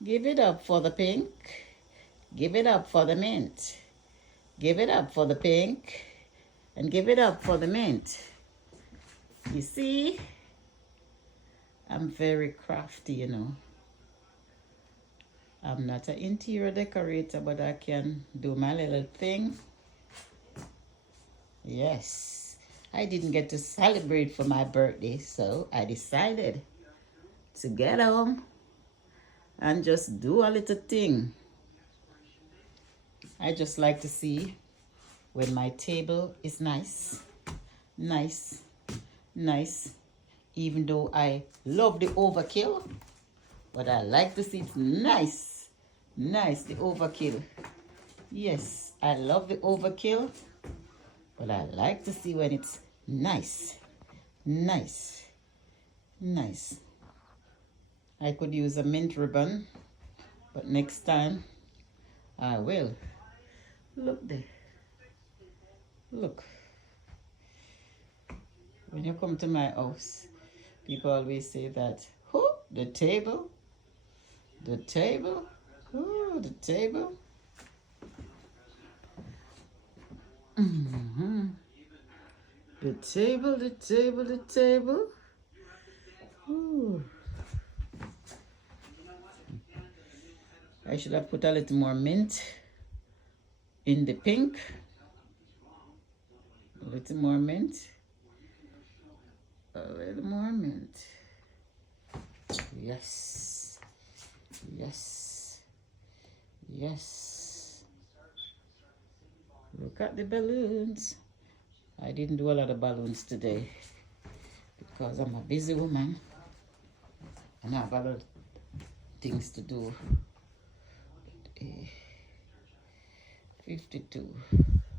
Give it up for the pink. Give it up for the mint. Give it up for the pink. And give it up for the mint. You see? I'm very crafty, you know. I'm not an interior decorator, but I can do my little thing. Yes. I didn't get to celebrate for my birthday, so I decided to get home and just do a little thing. I just like to see when my table is nice, nice, nice. Even though I love the overkill, but I like to see it's nice, nice, the overkill. Yes, I love the overkill, but I like to see when it's nice, nice, nice. I could use a mint ribbon, but next time I will. Look there. Look. When you come to my house, people always say that, oh, the table, oh, the table. Mm-hmm. The table, the table, the table. Ooh. I should have put a little more mint in the pink. A little more mint. A little more mint. Yes. Yes. Yes. Look at the balloons. I didn't do a lot of balloons today because I'm a busy woman and I have a lot of things to do. 52.